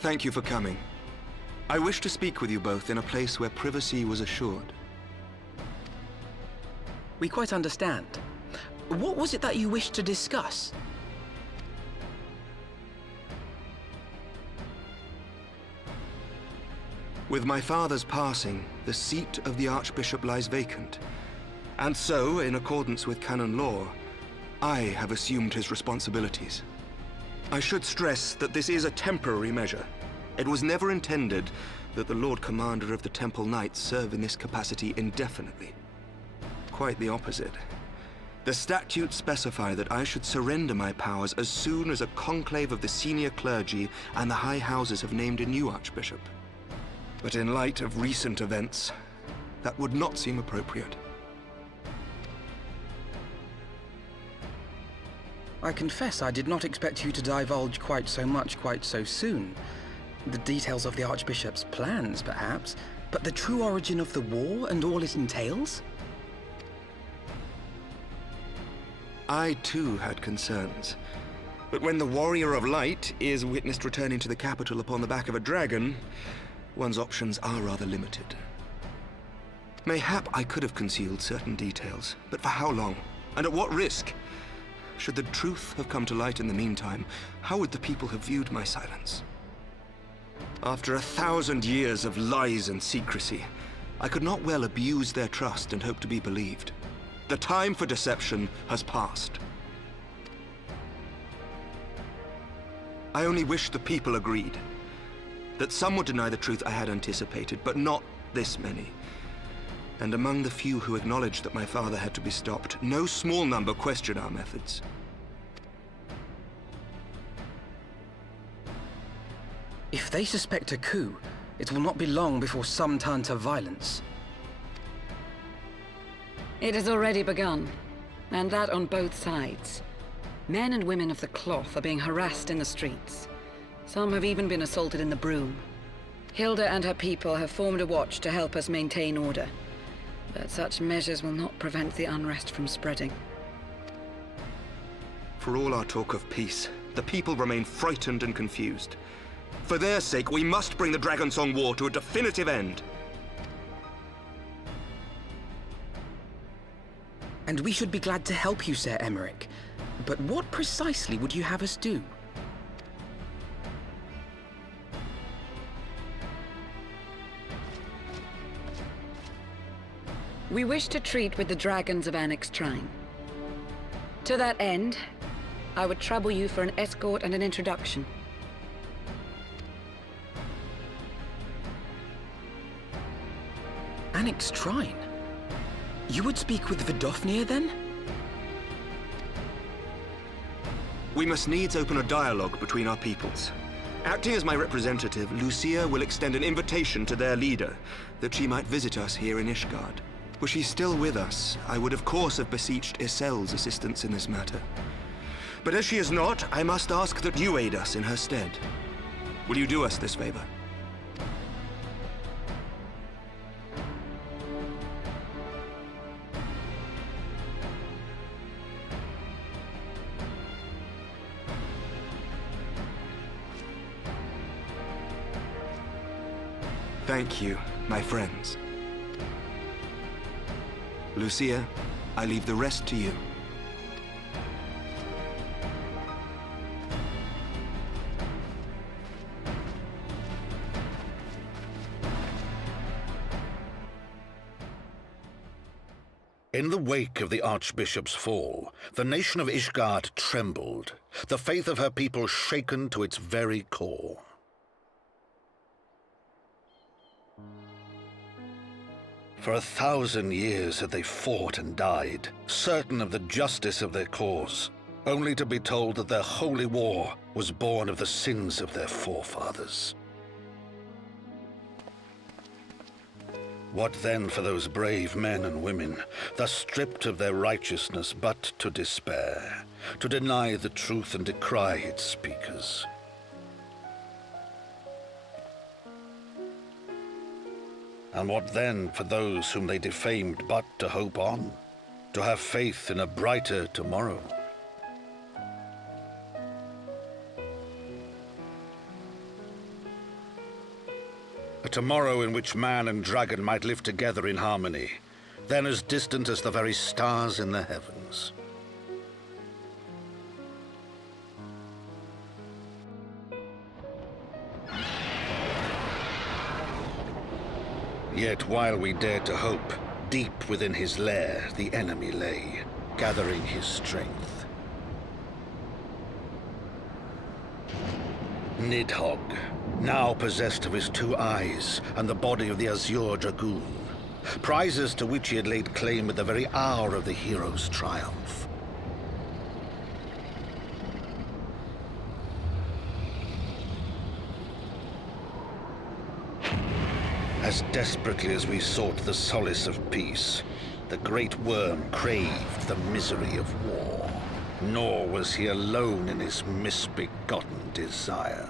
Thank you for coming. I wish to speak with you both in a place where privacy was assured. We quite understand. What was it that you wished to discuss? With my father's passing, the seat of the Archbishop lies vacant. And so, in accordance with canon law, I have assumed his responsibilities. I should stress that this is a temporary measure. It was never intended that the Lord Commander of the Temple Knights serve in this capacity indefinitely. Quite the opposite. The statutes specify that I should surrender my powers as soon as a conclave of the senior clergy and the high houses have named a new archbishop. But in light of recent events, that would not seem appropriate. I confess I did not expect you to divulge quite so much quite so soon. The details of the Archbishop's plans, perhaps, but the true origin of the war and all it entails? I too had concerns. But when the Warrior of Light is witnessed returning to the capital upon the back of a dragon, one's options are rather limited. Mayhap I could have concealed certain details, but for how long? And at what risk? Should the truth have come to light in the meantime, how would the people have viewed my silence? After 1,000 years of lies and secrecy, I could not well abuse their trust and hope to be believed. The time for deception has passed. I only wish the people agreed. That some would deny the truth I had anticipated, but not this many. And among the few who acknowledged that my father had to be stopped, no small number question our methods. If they suspect a coup, it will not be long before some turn to violence. It has already begun, and that on both sides. Men and women of the cloth are being harassed in the streets. Some have even been assaulted in the Broom. Hilda and her people have formed a watch to help us maintain order. But such measures will not prevent the unrest from spreading. For all our talk of peace, the people remain frightened and confused. For their sake, we must bring the Dragonsong War to a definitive end. And we should be glad to help you, Sir Emmerich. But what precisely would you have us do? We wish to treat with the dragons of Annex Trine. To that end, I would trouble you for an escort and an introduction. Annex Trine? You would speak with Vidofnir, then? We must needs open a dialogue between our peoples. Acting as my representative, Lucia will extend an invitation to their leader, that she might visit us here in Ishgard. Were she still with us, I would of course have beseeched Isel's assistance in this matter. But as she is not, I must ask that you aid us in her stead. Will you do us this favor? Thank you, my friends. Lucia, I leave the rest to you. In the wake of the Archbishop's fall, the nation of Ishgard trembled, the faith of her people shaken to its very core. For 1,000 years had they fought and died, certain of the justice of their cause, only to be told that their holy war was born of the sins of their forefathers. What then for those brave men and women, thus stripped of their righteousness but to despair, to deny the truth and decry its speakers? And what then for those whom they defamed but to hope on, to have faith in a brighter tomorrow? tomorrow in which man and dragon might live together in harmony, then as distant as the very stars in the heavens. Yet while we dared to hope, deep within his lair the enemy lay, gathering his strength. Nidhogg, now possessed of his 2 eyes and the body of the Azure Dragoon, prizes to which he had laid claim at the very hour of the hero's triumph. As desperately as we sought the solace of peace, the great worm craved the misery of war. Nor was he alone in his misbegotten desire.